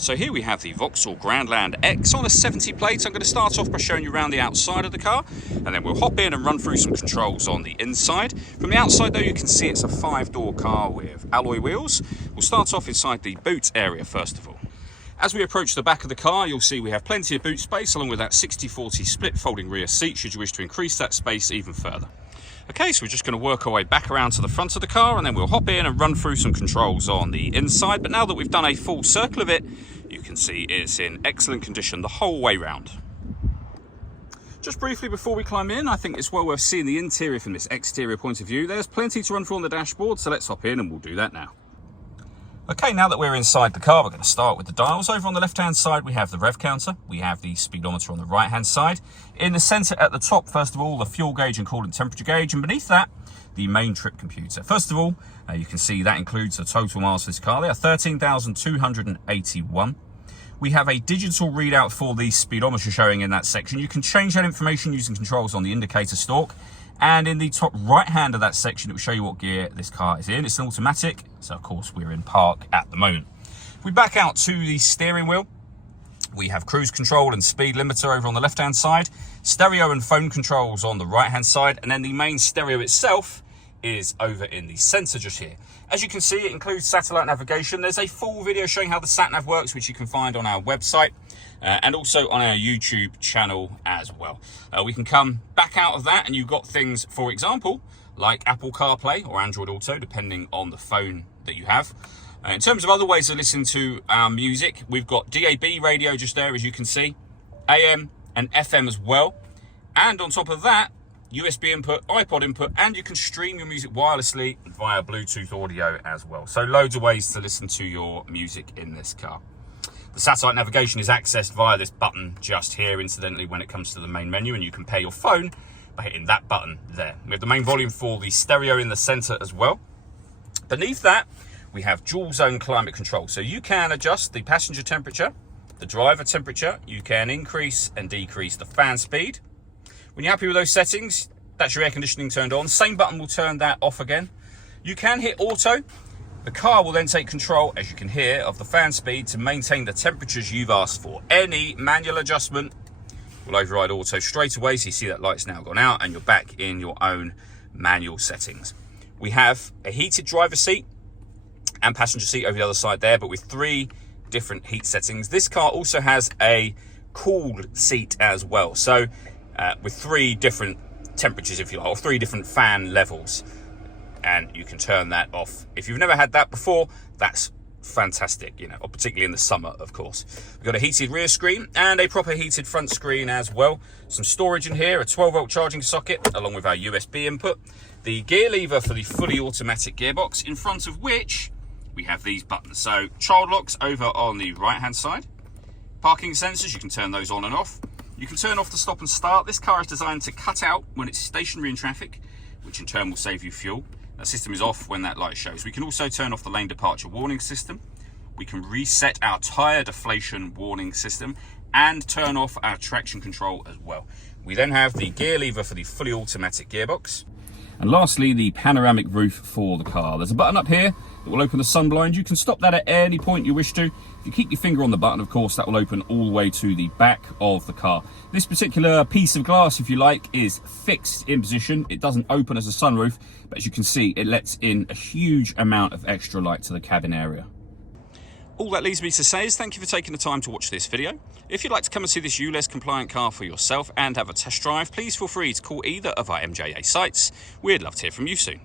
So here we have the Vauxhall Grandland X on a 70 plate. I'm going to start off by showing you around the outside of the car, and then we'll hop in and run through some controls on the inside. From the outside though, you can see it's a 5-door car with alloy wheels. We'll start off inside the boot area first of all. As we approach the back of the car, you'll see we have plenty of boot space along with that 60/40 split folding rear seat should you wish to increase that space even further. Okay, so we're just going to work our way back around to the front of the car, and then we'll hop in and run through some controls on the inside. But now that we've done a full circle of it, you can see it's in excellent condition the whole way round. Just briefly before we climb in, I think it's well worth seeing the interior from this exterior point of view. There's plenty to run through on the dashboard, so let's hop in and we'll do that now. Okay, now that we're inside the car, we're going to start with the dials. Over on the left-hand side, we have the rev counter. We have the speedometer on the right-hand side. In the centre at the top, first of all, the fuel gauge and coolant temperature gauge. And beneath that, the main trip computer. First of all, you can see that includes the total miles for this car. They are 13,281. We have a digital readout for the speedometer showing in that section. You can change that information using controls on the indicator stalk. And in the top right hand of that section, it will show you what gear this car is in. It's an automatic, so of course we're in park at the moment. If we back out to the steering wheel, we have cruise control and speed limiter over on the left hand side, stereo and phone controls on the right hand side, and then the main stereo itself is over in the center just here. As you can see, it includes satellite navigation. There's a full video showing how the sat nav works, which you can find on our website and also on our YouTube channel as well. We can come back out of that and you've got things, for example, like Apple CarPlay or Android Auto, depending on the phone that you have. In terms of other ways to listen to our music, we've got DAB radio just there, as you can see, AM and FM as well. And on top of that, USB input, iPod input, and you can stream your music wirelessly via Bluetooth audio as well. So loads of ways to listen to your music in this car. The satellite navigation is accessed via this button just here, incidentally, when it comes to the main menu, and you can pair your phone by hitting that button there. We have the main volume for the stereo in the center as well. Beneath that, we have dual zone climate control. So you can adjust the passenger temperature, the driver temperature, you can increase and decrease the fan speed. When you're happy with those settings, that's your air conditioning turned on. Same button will turn that off again. You can hit auto. The car will then take control, as you can hear, of the fan speed to maintain the temperatures you've asked for. Any manual adjustment will override auto straight away. So you see that light's now gone out and you're back in your own manual settings. We have a heated driver's seat and passenger seat over the other side there, but with 3 different heat settings. This car also has a cooled seat as well. So with 3 different temperatures, if you like, or 3 different fan levels, and you can turn that off. If you've never had that before, that's fantastic, you know, or particularly in the summer, of course. We've got a heated rear screen and a proper heated front screen as well. Some storage in here, a 12-volt charging socket, along with our USB input. The gear lever for the fully automatic gearbox, in front of which we have these buttons. So child locks over on the right-hand side. Parking sensors, you can turn those on and off. You can turn off the stop and start. This car is designed to cut out when it's stationary in traffic, which in turn will save you fuel. That system is off when that light shows. We can also turn off the lane departure warning system. We can reset our tyre deflation warning system and turn off our traction control as well. We then have the gear lever for the fully automatic gearbox. And lastly, the panoramic roof for the car. There's a button up here that will open the sun blind. You can stop that at any point you wish to. If you keep your finger on the button, of course, that will open all the way to the back of the car. This particular piece of glass, if you like, is fixed in position. It doesn't open as a sunroof, but as you can see, it lets in a huge amount of extra light to the cabin area. All that leaves me to say is thank you for taking the time to watch this video. If you'd like to come and see this ULEZ compliant car for yourself and have a test drive, please feel free to call either of our MJA sites. We'd love to hear from you soon.